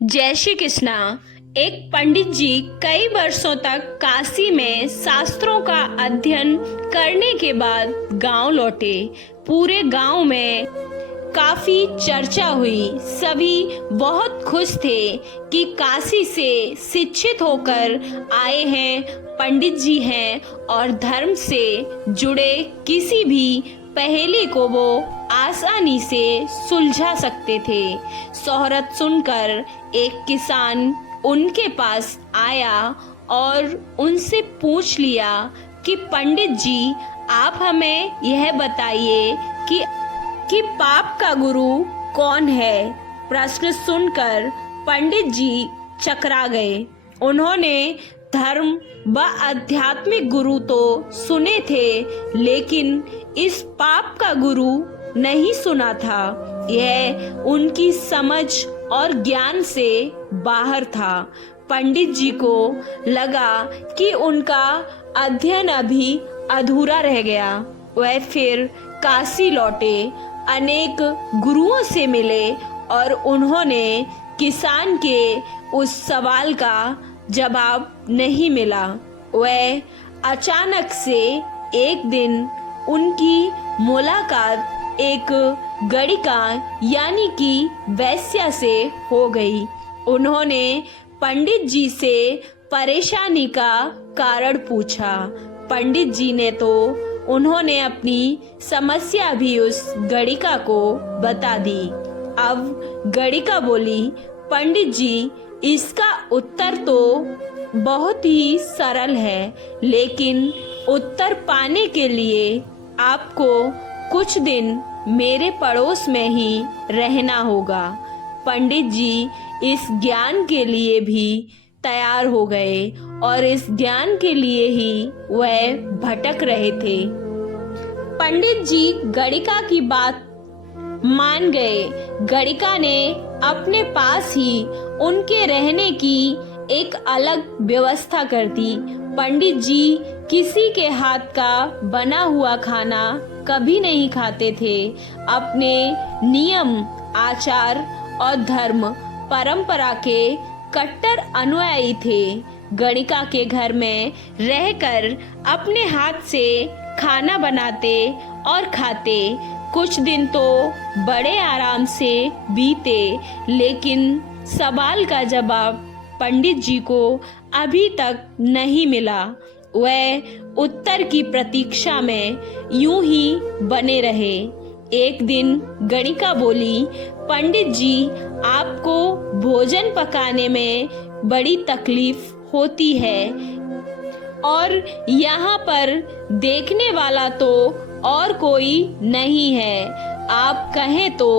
जय श्री कृष्णा। एक पंडित जी कई वर्षों तक काशी में शास्त्रों का अध्ययन करने के बाद गांव लौटे। पूरे गांव में काफी चर्चा हुई। सभी बहुत खुश थे कि काशी से शिक्षित होकर आए हैं पंडित जी हैं और धर्म से जुड़े किसी भी पहेली को वो आसानी से सुलझा सकते थे। शोहरत सुनकर एक किसान उनके पास आया और उनसे पूछ लिया कि पंडित जी, आप हमें यह बताइए कि पाप का गुरु कौन है। प्रश्न सुनकर पंडित जी चकरा गए। उन्होंने धर्म व आध्यात्मिक गुरु तो सुने थे, लेकिन इस पाप का गुरु नहीं सुना था। यह उनकी समझ और ज्ञान से बाहर था। पंडित जी को लगा कि उनका अध्ययन अभी अधूरा रह गया। वह फिर काशी लौटे, अनेक गुरुओं से मिले और उन्होंने किसान के उस सवाल का जवाब नहीं मिला। वह अचानक से एक दिन उनकी मुलाकात एक गणिका यानी कि वैश्या से हो गई। उन्होंने पंडित जी से परेशानी का कारण पूछा। पंडित जी ने तो उन्होंने अपनी समस्या भी उस गणिका को बता दी। अब गणिका बोली, पंडित जी, इसका उत्तर तो बहुत ही सरल है, लेकिन उत्तर पाने के लिए आपको कुछ दिन मेरे पड़ोस में ही रहना होगा। पंडित जी इस ज्ञान के लिए भी तैयार हो गए और इस ज्ञान के लिए ही वह भटक रहे थे। पंडित जी गणिका की बात मान गए। गणिका ने अपने पास ही उनके रहने की एक अलग व्यवस्था कर दी। पंडित जी किसी के हाथ का बना हुआ खाना कभी नहीं खाते थे। अपने नियम, आचार और धर्म परंपरा के कट्टर अनुयायी थे। गणिका के घर में रहकर अपने हाथ से खाना बनाते और खाते। कुछ दिन तो बड़े आराम से बीते, लेकिन सवाल का जवाब पंडित जी को अभी तक नहीं मिला। वह उत्तर की प्रतीक्षा में यूं ही बने रहे। एक दिन गणिका बोली, पंडित जी, आपको भोजन पकाने में बड़ी तकलीफ होती है और यहाँ पर देखने वाला तो और कोई नहीं है। आप कहें तो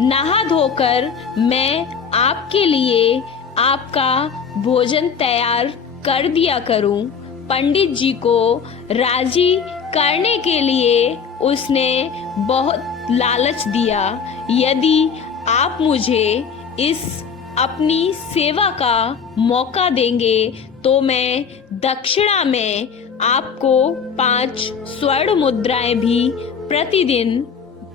नहा धोकर मैं आपके लिए आपका भोजन तैयार कर दिया करूं। पंडित जी को राजी करने के लिए उसने बहुत लालच दिया। यदि आप मुझे इस अपनी सेवा का मौका देंगे तो मैं दक्षिणा में आपको 5 स्वर्ण मुद्राएं भी प्रतिदिन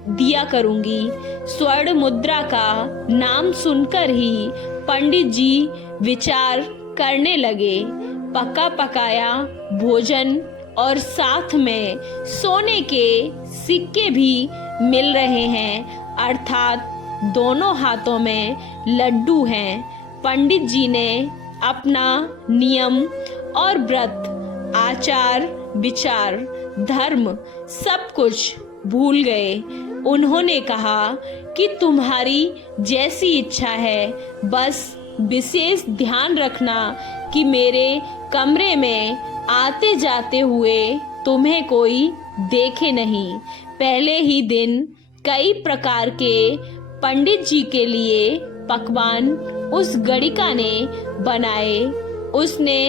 दिया करूंगी। स्वर्ण मुद्रा का नाम सुनकर ही पंडित जी विचार करने लगे। पका पकाया भोजन और साथ में सोने के सिक्के भी मिल रहे हैं, अर्थात दोनों हाथों में लड्डू हैं। पंडित जी ने अपना नियम और व्रत, आचार विचार, धर्म सब कुछ भूल गए। उन्होंने कहा कि तुम्हारी जैसी इच्छा है, बस विशेष ध्यान रखना कि मेरे कमरे में आते जाते हुए तुम्हें कोई देखे नहीं। पहले ही दिन कई प्रकार के पंडित जी के लिए पकवान उस गणिका ने बनाए। उसने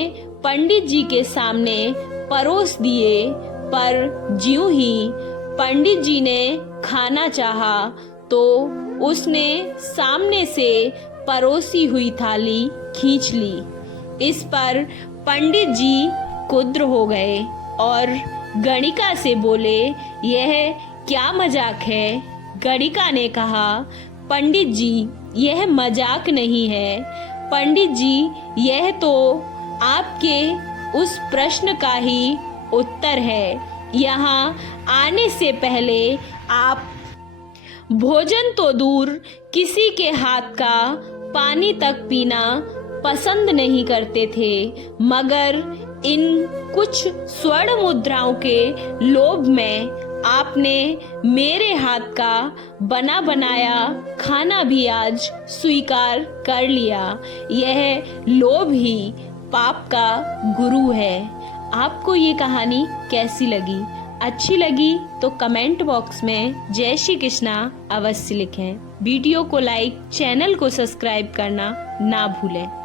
पंडित जी के सामने परोस दिए, पर ज्यों ही पंडित जी ने खाना चाहा तो उसने सामने से परोसी हुई थाली खींच ली। इस पर पंडित जी क्रुद्ध हो गए और गणिका से बोले, यह क्या मजाक है। गणिका ने कहा, पंडित जी, यह मजाक नहीं है। पंडित जी, यह तो आपके उस प्रश्न का ही उत्तर है। यहाँ आने से पहले आप भोजन तो दूर, किसी के हाथ का पानी तक पीना पसंद नहीं करते थे, मगर इन कुछ स्वर्ण मुद्राओं के लोभ में आपने मेरे हाथ का बना बनाया खाना भी आज स्वीकार कर लिया। यह लोभ ही पाप का गुरु है। आपको ये कहानी कैसी लगी? अच्छी लगी तो कमेंट बॉक्स में जय श्री कृष्णा अवश्य लिखें। वीडियो को लाइक, चैनल को सब्सक्राइब करना ना भूलें।